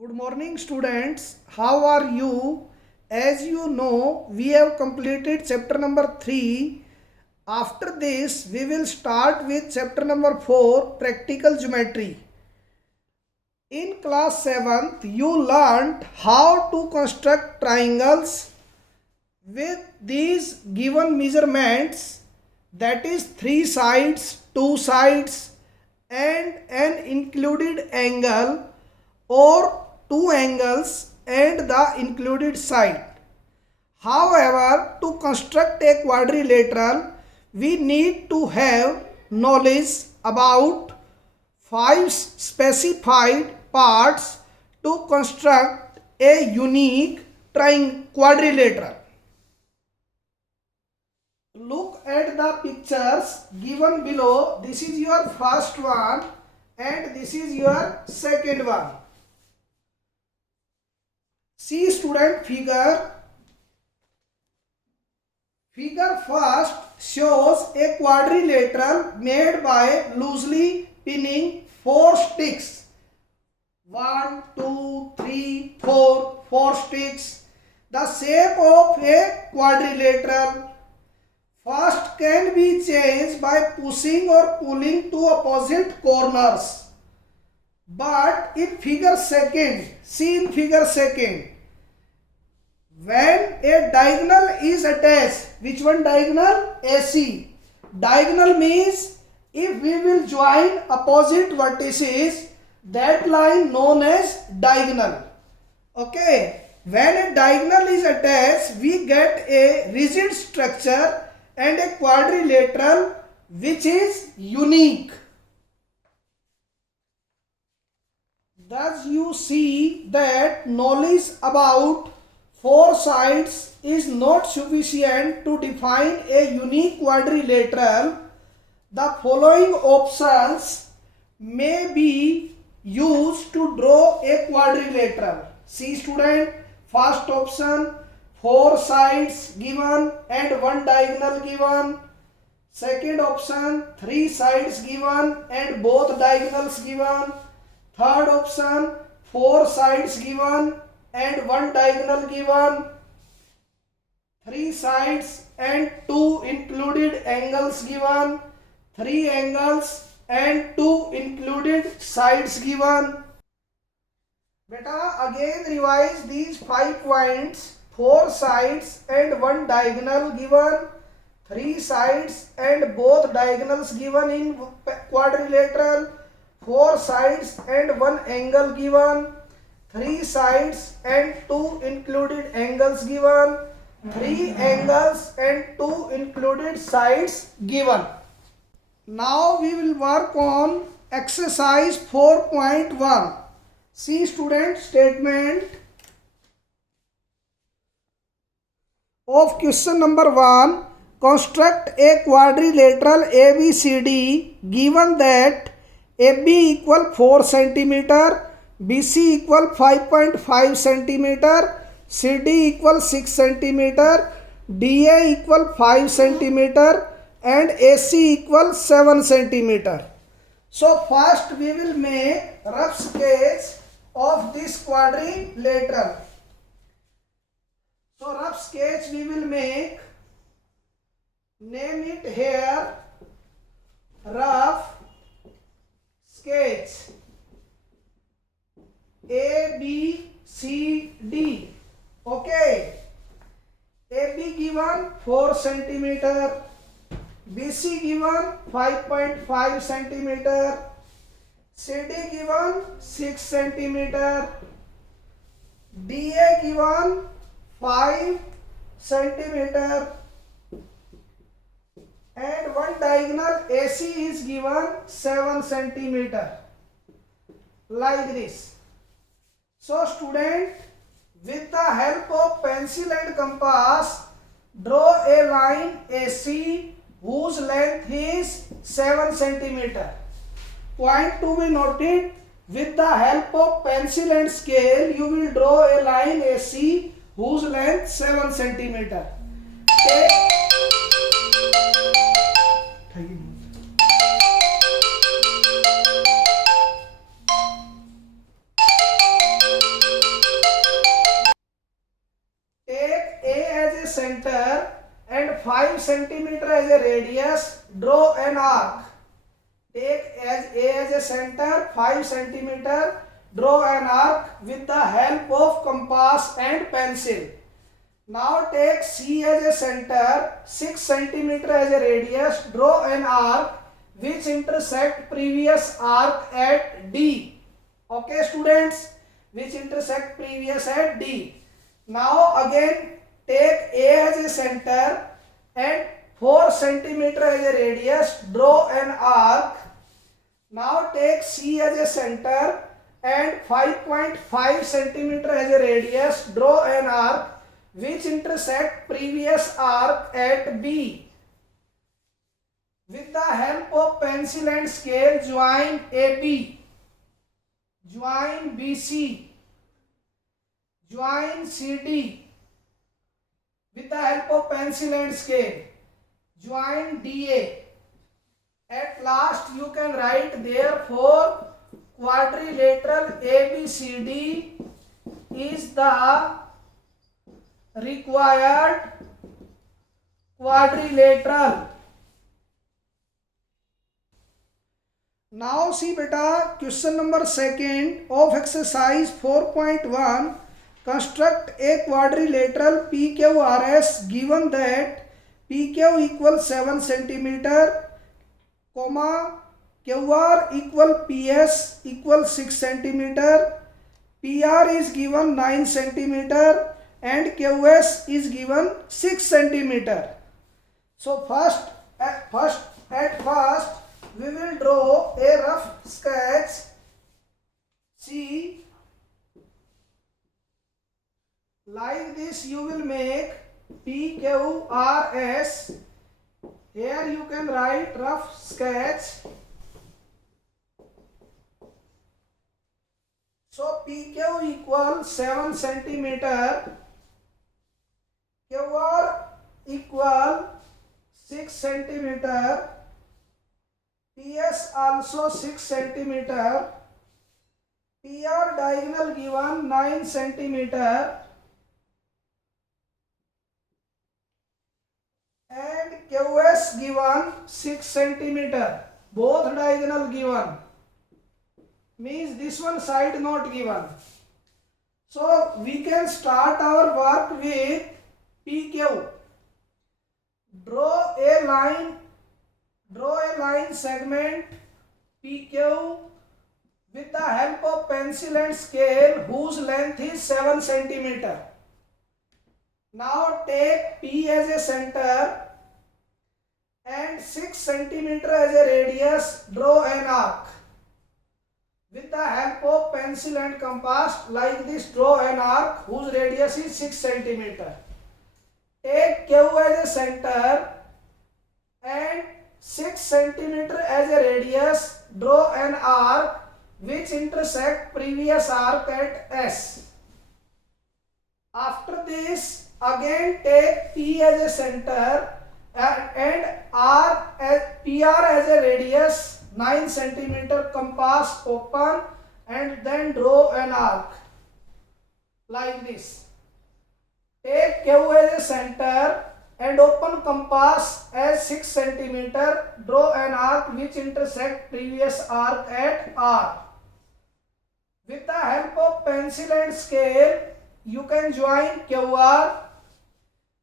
Good morning, students. How are you? As you know, we have completed chapter number 3. After this, we will start with chapter number 4, practical geometry. In class 7th, you learned how to construct triangles with these given measurements, that is 3 sides, 2 sides, and an included angle or 2 angles and the included side. However, to construct a quadrilateral, we need to have knowledge about 5 specified parts to construct a unique quadrilateral. Look at the pictures given below. This is your first one and this is your second one. See student figure. Figure first shows a quadrilateral made by loosely pinning 4 sticks. 1, 2, 3, 4, 4 sticks. The shape of a quadrilateral first can be changed by pushing or pulling to opposite corners. But in figure second, see in figure second, when a diagonal is attached, which one diagonal? AC. Diagonal means if we will join opposite vertices, that line known as diagonal. Okay. When a diagonal is attached, we get a rigid structure and a quadrilateral which is unique. Thus you see that knowledge about 4 sides is not sufficient to define a unique quadrilateral. The following options may be used to draw a quadrilateral. See student, first option, 4 sides given and 1 diagonal given. Second option, 3 sides given and both diagonals given. Third option, 4 sides given and 1 diagonal given. 3 sides and 2 included angles given. 3 angles and 2 included sides given. Beta, again revise these 5 points. 4 sides and 1 diagonal given. 3 sides and both diagonals given in quadrilateral. 4 sides and 1 angle given. 3 sides and 2 included angles given. 3 angles and 2 included sides given. Now we will work on exercise 4.1. See student, statement of question number 1. Construct a quadrilateral ABCD given that AB equal 4 cm, BC equal 5.5 cm, CD equal 6 cm, DA equal 5 cm and AC equal 7 cm. So first we will make rough sketch of this quadrilateral. So rough sketch we will make, name it here rough sketch A, B, C, D. Okay. AB given 4 cm, BC given 5.5 cm, CD given 6 cm, DA given 5 cm and 1 diagonal AC is given 7 cm, like this. So student, with the help of pencil and compass, draw a line AC whose length is 7 cm. Point to be noted, with the help of pencil and scale, you will draw a line AC whose length 7 cm. take 5 centimeter as a radius, draw an arc. Take as A as a center, 5 centimeter, draw an arc with the help of compass and pencil. Now take C as a center, 6 centimeter as a radius, draw an arc which intersect previous arc at D. Okay students, which intersect previous at D. Now again take A as a center and 4 centimeter as a radius, draw an arc. Now take C as a center and 5.5 centimeter as a radius, draw an arc which intersect previous arc at B. With the help of pencil and scale, join AB, join BC, join CD. With the help of pencil and scale, join DA. At last you can write, therefore quadrilateral ABCD is the required quadrilateral. Now see beta, question number 2 of exercise 4.1. Construct a quadrilateral PQRS given that PQ equals 7 centimeter, QR equal PS equals 6 centimeter, PR is given 9 centimeter and QS is given 6 centimeter. So at first we will draw a rough sketch. See, like this you will make PQRS. Here you can write rough sketch. So PQ equals 7 centimeter, QR equal 6 centimeter, PS also 6 centimeter, PR diagonal given 9 centimeter and QS given 6 centimeter. Both diagonal given. Means this one side not given. So we can start our work with PQ. Draw a line segment PQ with the help of pencil and scale whose length is 7 centimeter. Now take P as a center and 6 centimeter as a radius, draw an arc. With the help of pencil and compass, like this, draw an arc whose radius is 6 centimeter. Take Q as a center and 6 centimeter as a radius, draw an arc which intersect previous arc at S. After this, again take P as a center and PR as a radius, 9 centimeter, compass open and then draw an arc like this. Take Q as a center and open compass as 6 centimeter, draw an arc which intersect previous arc at R. With the help of pencil and scale, you can join QR,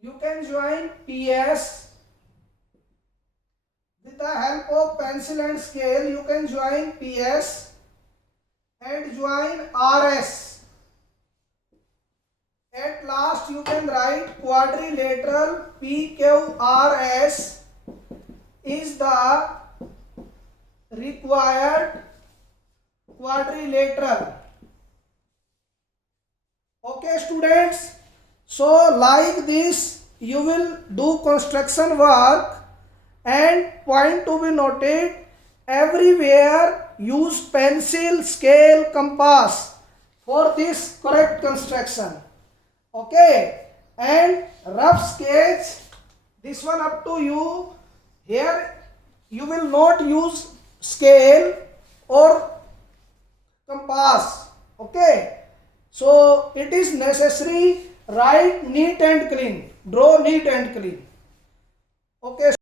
you can join PS. With the help of pencil and scale, you can join PS and join RS. At last, you can write quadrilateral PQRS is the required quadrilateral. Okay, students. So, like this, you will do construction work. And point to be noted, everywhere use pencil, scale, compass for this correct construction. Okay, and rough sketch, this one up to you. Here you will not use scale or compass. Okay, so it is necessary, write neat and clean, draw neat and clean. Okay.